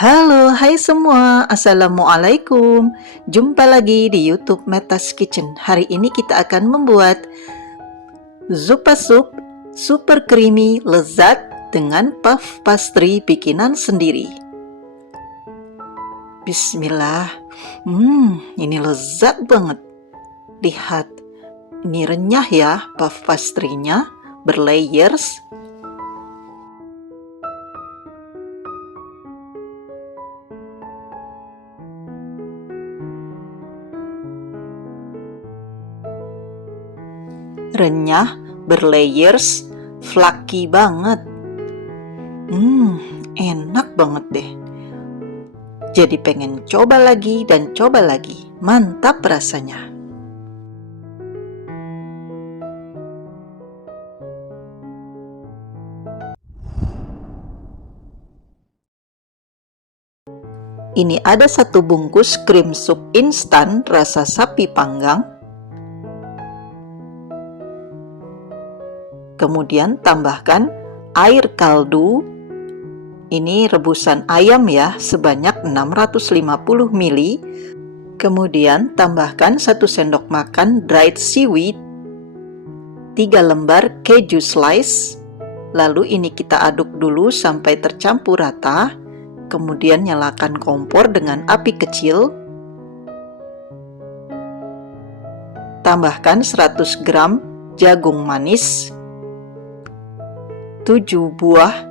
Halo, hai semua. Assalamualaikum. Jumpa lagi di YouTube Metas Kitchen. Hari ini kita akan membuat zupa sup super creamy lezat dengan puff pastry bikinan sendiri. Bismillah. Ini lezat banget. Lihat, ini renyah ya puff pastry-nya, berlayers. Renyah, berlayers, flaky banget. Enak banget deh. Jadi pengen coba lagi dan coba lagi. Mantap rasanya. Ini ada 1 bungkus krim sup instan rasa sapi panggang. Kemudian tambahkan air kaldu. Ini rebusan ayam ya, sebanyak 650 ml. Kemudian tambahkan 1 sendok makan dried seaweed, 3 lembar keju slice. Lalu ini kita aduk dulu sampai tercampur rata. Kemudian nyalakan kompor dengan api kecil. Tambahkan 100 gram jagung manis, 7 buah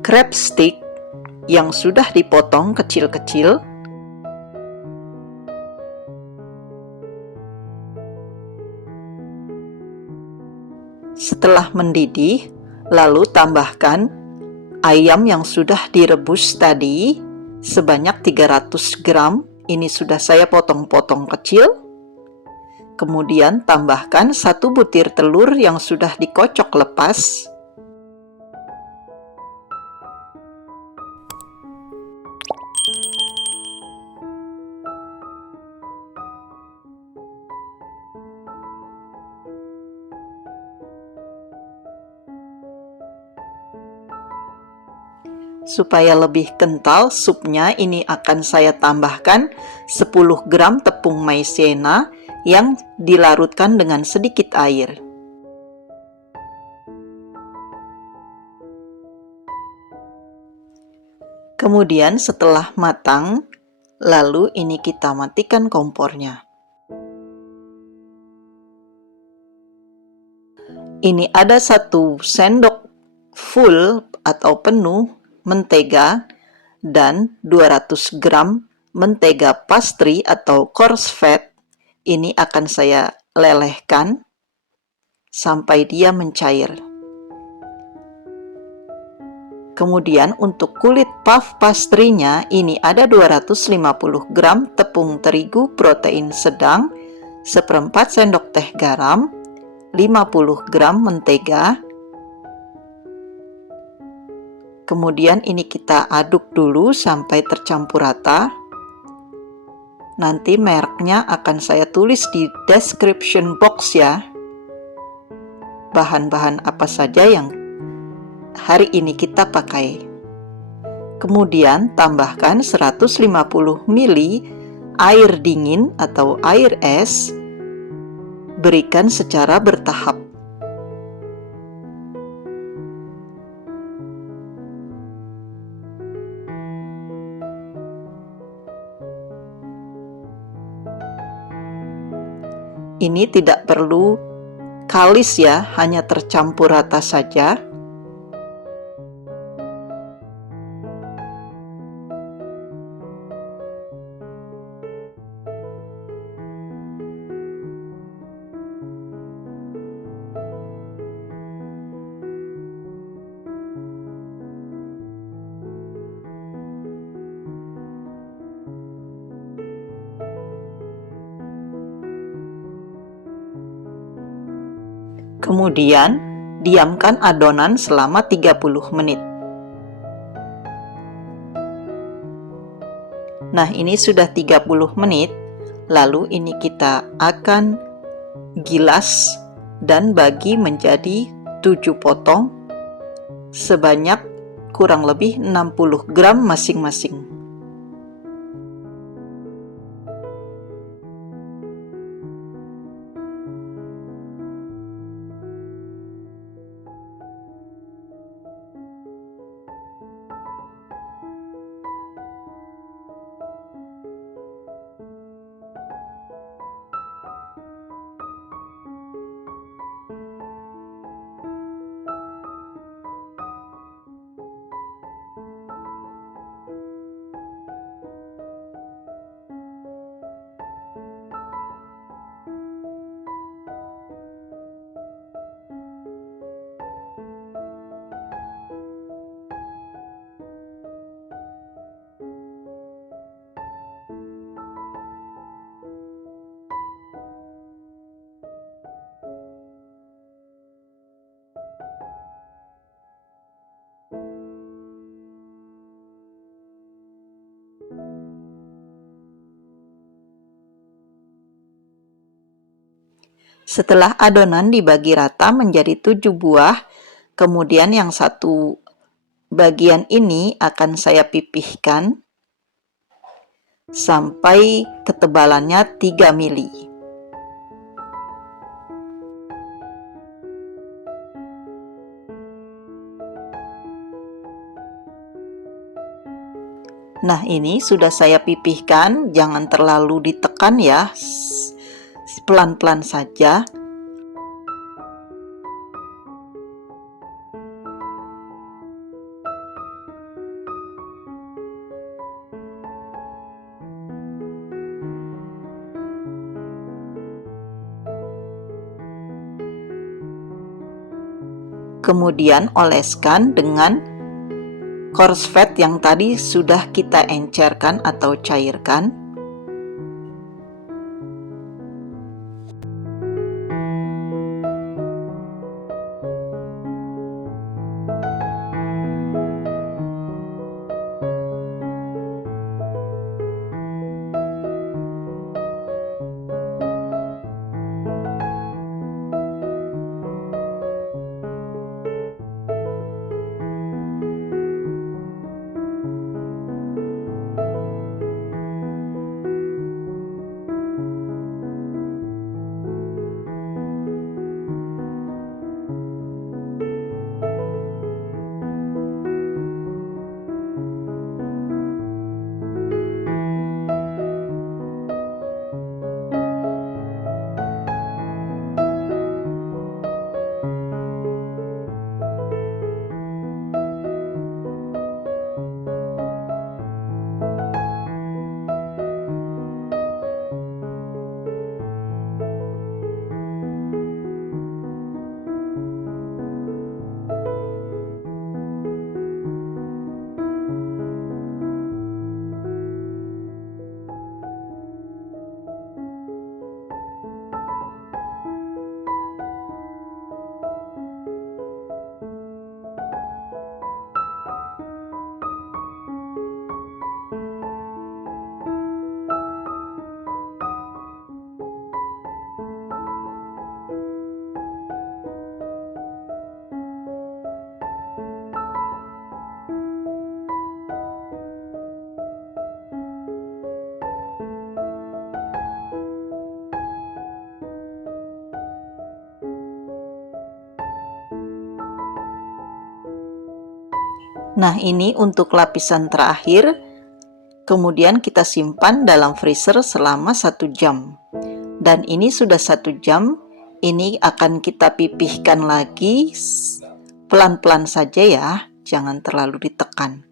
crab stick yang sudah dipotong kecil-kecil. Setelah mendidih, lalu tambahkan ayam yang sudah direbus tadi sebanyak 300 gram. Ini sudah saya potong-potong kecil. Kemudian tambahkan 1 butir telur yang sudah dikocok lepas. Supaya lebih kental supnya, ini akan saya tambahkan 10 gram tepung maizena yang dilarutkan dengan sedikit air. Kemudian setelah matang, lalu ini kita matikan kompornya. Ini ada 1 sendok full atau penuh mentega dan 200 gram mentega pastry atau coarse fat. Ini akan saya lelehkan sampai dia mencair. Kemudian untuk kulit puff pastry-nya, ini ada 250 gram tepung terigu protein sedang, 1/4 sendok teh garam, 50 gram mentega. Kemudian ini kita aduk dulu sampai tercampur rata. Nanti mereknya akan saya tulis di description box ya. Bahan-bahan apa saja yang hari ini kita pakai. Kemudian tambahkan 150 ml air dingin atau air es. Berikan secara bertahap. Ini tidak perlu kalis ya, hanya tercampur rata saja. Kemudian, diamkan adonan selama 30 menit. Nah, ini sudah 30 menit. Lalu ini kita akan gilas dan bagi menjadi 7 potong sebanyak kurang lebih 60 gram masing-masing. Setelah adonan dibagi rata menjadi 7 buah, kemudian yang satu bagian ini akan saya pipihkan sampai ketebalannya 3 mili. Nah, ini sudah saya pipihkan, jangan terlalu ditekan ya, pelan-pelan saja. Kemudian oleskan dengan coarse fat yang tadi sudah kita encerkan atau cairkan. Nah, ini untuk lapisan terakhir. Kemudian kita simpan dalam freezer selama 1 jam. Dan ini sudah 1 jam. Ini akan kita pipihkan lagi pelan-pelan saja ya, jangan terlalu ditekan.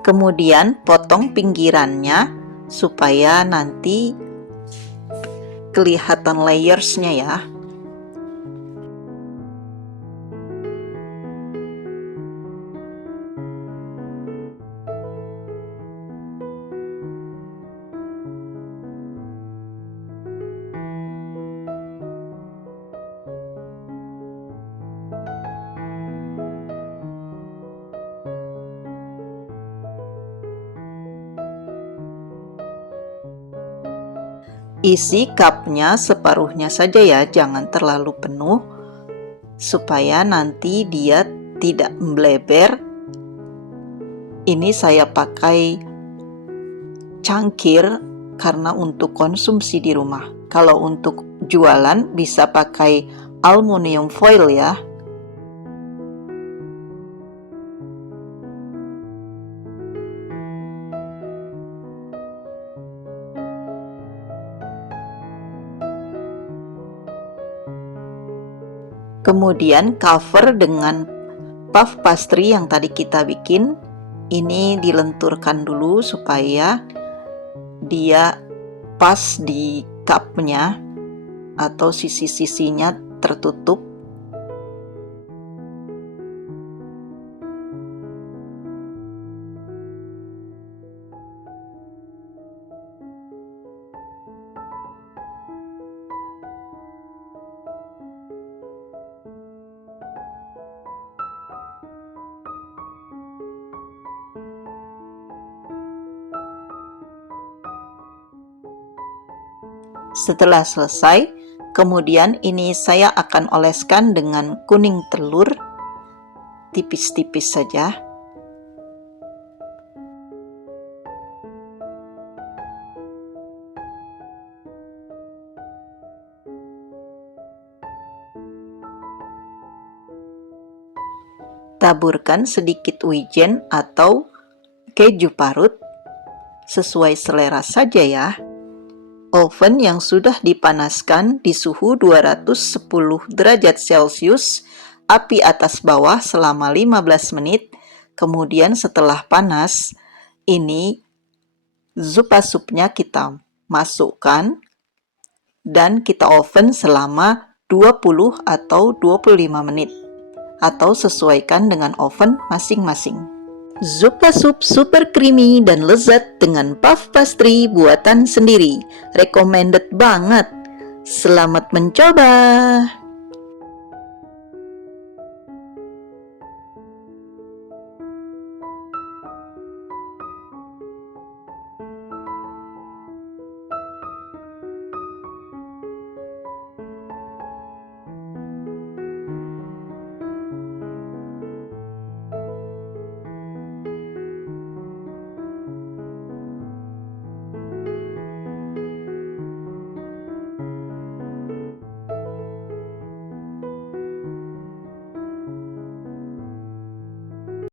Kemudian potong pinggirannya supaya nanti kelihatan layersnya ya. Isi cupnya separuhnya saja ya, jangan terlalu penuh supaya nanti dia tidak membleber. Ini saya pakai cangkir karena untuk konsumsi di rumah. Kalau untuk jualan bisa pakai aluminium foil ya. Kemudian cover dengan puff pastry yang tadi kita bikin, ini dilenturkan dulu supaya dia pas di cupnya atau sisi-sisinya tertutup. Setelah selesai, kemudian ini saya akan oleskan dengan kuning telur, tipis-tipis saja. Taburkan sedikit wijen atau keju parut, sesuai selera saja ya. Oven yang sudah dipanaskan di suhu 210 derajat Celcius, api atas bawah selama 15 menit. Kemudian setelah panas, ini zupa supnya kita masukkan dan kita oven selama 20 atau 25 menit, atau sesuaikan dengan oven masing-masing. Zupa sup super creamy dan lezat dengan puff pastry buatan sendiri. Recommended banget. Selamat mencoba!